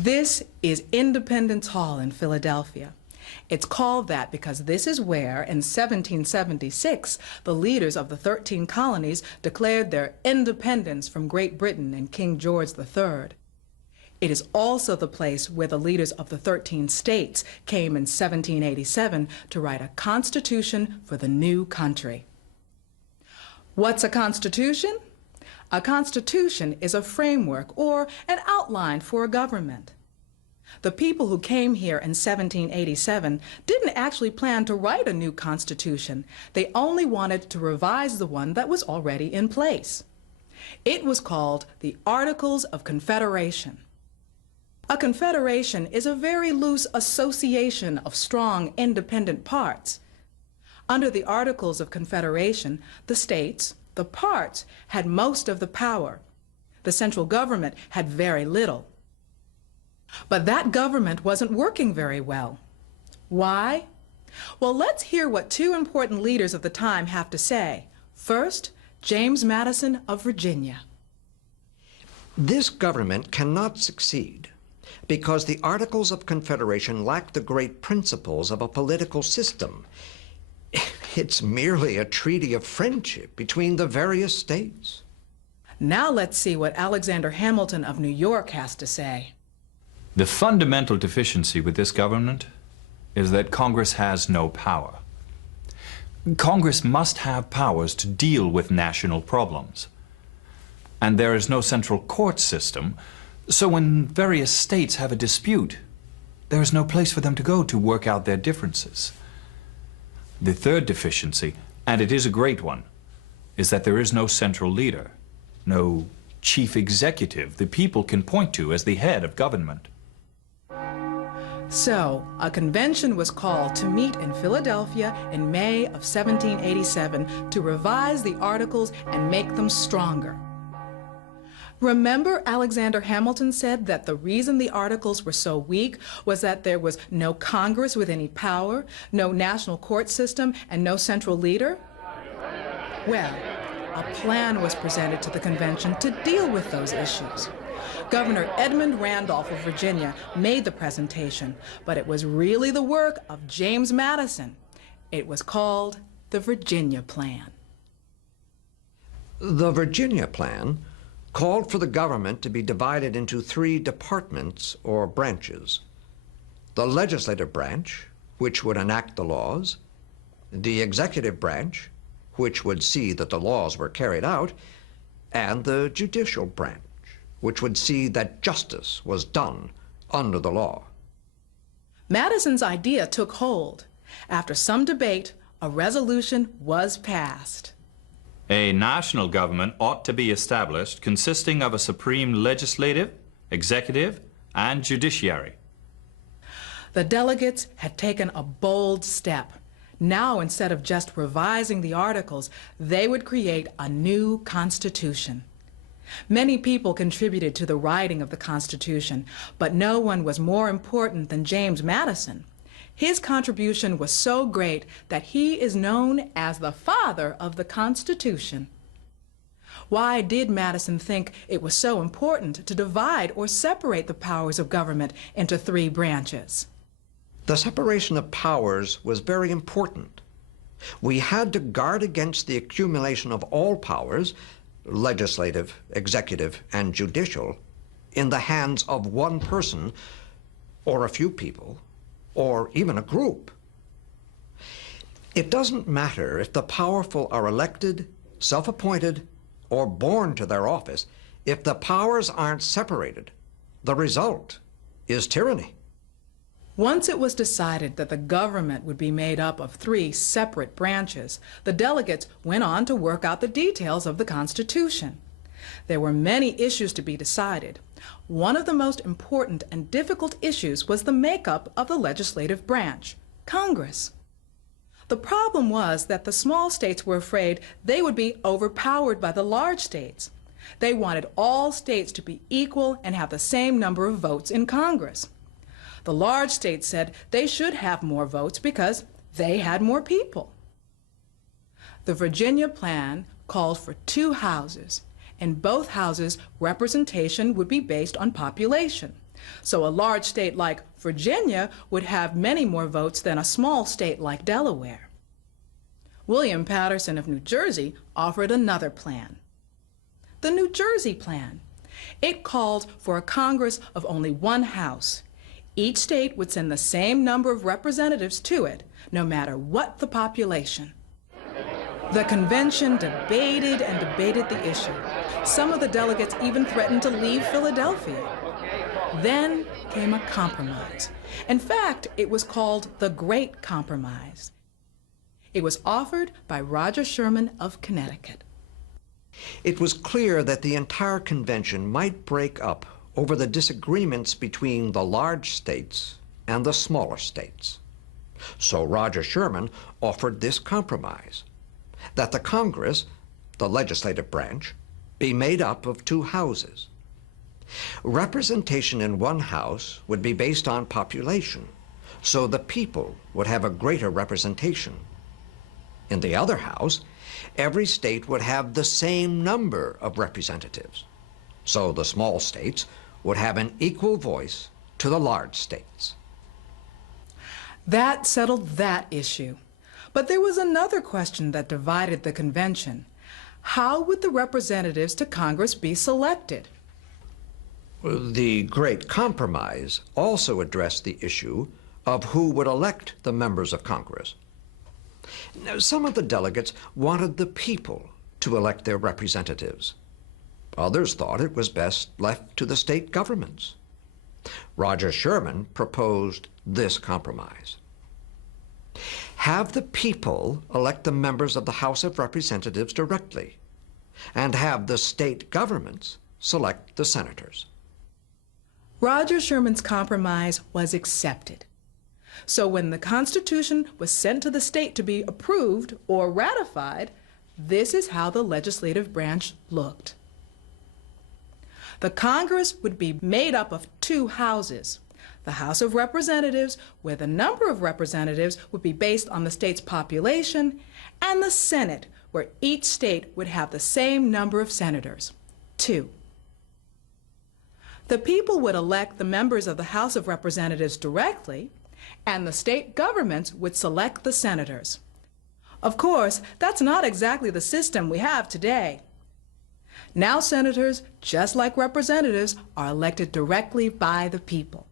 This is Independence Hall in Philadelphia. It's called that because this is where, in 1776, the leaders of the 13 colonies declared their independence from Great Britain and King George III. It is also the place where the leaders of the 13 states came in 1787 to write a constitution for the new country. What's a constitution? A constitution is a framework or an outline for a government. The people who came here in 1787 didn't actually plan to write a new constitution. They only wanted to revise the one that was already in place. It was called the Articles of Confederation. A confederation is a very loose association of strong, independent parts. Under the Articles of Confederation, the states, the parts, had most of the power. The central government had very little. But that government wasn't working very well. Why? Well, let's hear what two important leaders of the time have to say. First, James Madison of Virginia. This government cannot succeed because the Articles of Confederation lack the great principles of a political system. It's merely a treaty of friendship between the various states. Now let's see what Alexander Hamilton of New York has to say. The fundamental deficiency with this government is that Congress has no power. Congress must have powers to deal with national problems. And there is no central court system, so when various states have a dispute, there is no place for them to go to work out their differences. The third deficiency, and it is a great one, is that there is no central leader, no chief executive the people can point to as the head of government. So, a convention was called to meet in Philadelphia in May of 1787 to revise the Articles and make them stronger. Remember, Alexander Hamilton said that the reason the Articles were so weak was that there was no Congress with any power, no national court system, and no central leader? Well, a plan was presented to the convention to deal with those issues. Governor Edmund Randolph of Virginia made the presentation, but it was really the work of James Madison. It was called the Virginia Plan. The Virginia Plan called for the government to be divided into 3 departments or branches. The legislative branch, which would enact the laws, the executive branch, which would see that the laws were carried out, and the judicial branch, which would see that justice was done under the law. Madison's idea took hold. After some debate, a resolution was passed. A national government ought to be established consisting of a supreme legislative, executive, and judiciary. The delegates had taken a bold step. Now, instead of just revising the Articles, they would create a new Constitution. Many people contributed to the writing of the Constitution, but no one was more important than James Madison. His contribution was so great that he is known as the father of the Constitution. Why did Madison think it was so important to divide or separate the powers of government into 3 branches? The separation of powers was very important. We had to guard against the accumulation of all powers, legislative, executive, and judicial, in the hands of one person, or a few people, or even a group. It doesn't matter if the powerful are elected, self-appointed, or born to their office. If the powers aren't separated, the result is tyranny. Once it was decided that the government would be made up of 3 separate branches, the delegates went on to work out the details of the Constitution. There were many issues to be decided. One of the most important and difficult issues was the makeup of the legislative branch, Congress. The problem was that the small states were afraid they would be overpowered by the large states. They wanted all states to be equal and have the same number of votes in Congress. The large states said they should have more votes because they had more people. The Virginia Plan called for 2 houses. In both houses, representation would be based on population. So a large state like Virginia would have many more votes than a small state like Delaware. William Patterson of New Jersey offered another plan. The New Jersey Plan. It called for a Congress of only one house. Each state would send the same number of representatives to it, no matter what the population. The convention debated and debated the issue. Some of the delegates even threatened to leave Philadelphia. Then came a compromise. In fact, it was called the Great Compromise. It was offered by Roger Sherman of Connecticut. It was clear that the entire convention might break up over the disagreements between the large states and the smaller states. So Roger Sherman offered this compromise, that the Congress, the legislative branch, be made up of two houses. Representation in one house would be based on population, so the people would have a greater representation. In the other house, every state would have the same number of representatives, so the small states would have an equal voice to the large states. That settled that issue. But there was another question that divided the convention. How would the representatives to Congress be selected? The Great Compromise also addressed the issue of who would elect the members of Congress. Now, some of the delegates wanted the people to elect their representatives. Others thought it was best left to the state governments. Roger Sherman proposed this compromise. Have the people elect the members of the House of Representatives directly, and have the state governments select the senators. Roger Sherman's compromise was accepted. So when the Constitution was sent to the state to be approved or ratified, this is how the legislative branch looked. The Congress would be made up of two houses. The House of Representatives, where the number of representatives would be based on the state's population, and the Senate, where each state would have the same number of senators, 2. The people would elect the members of the House of Representatives directly, and the state governments would select the senators. Of course, that's not exactly the system we have today. Now senators, just like representatives, are elected directly by the people.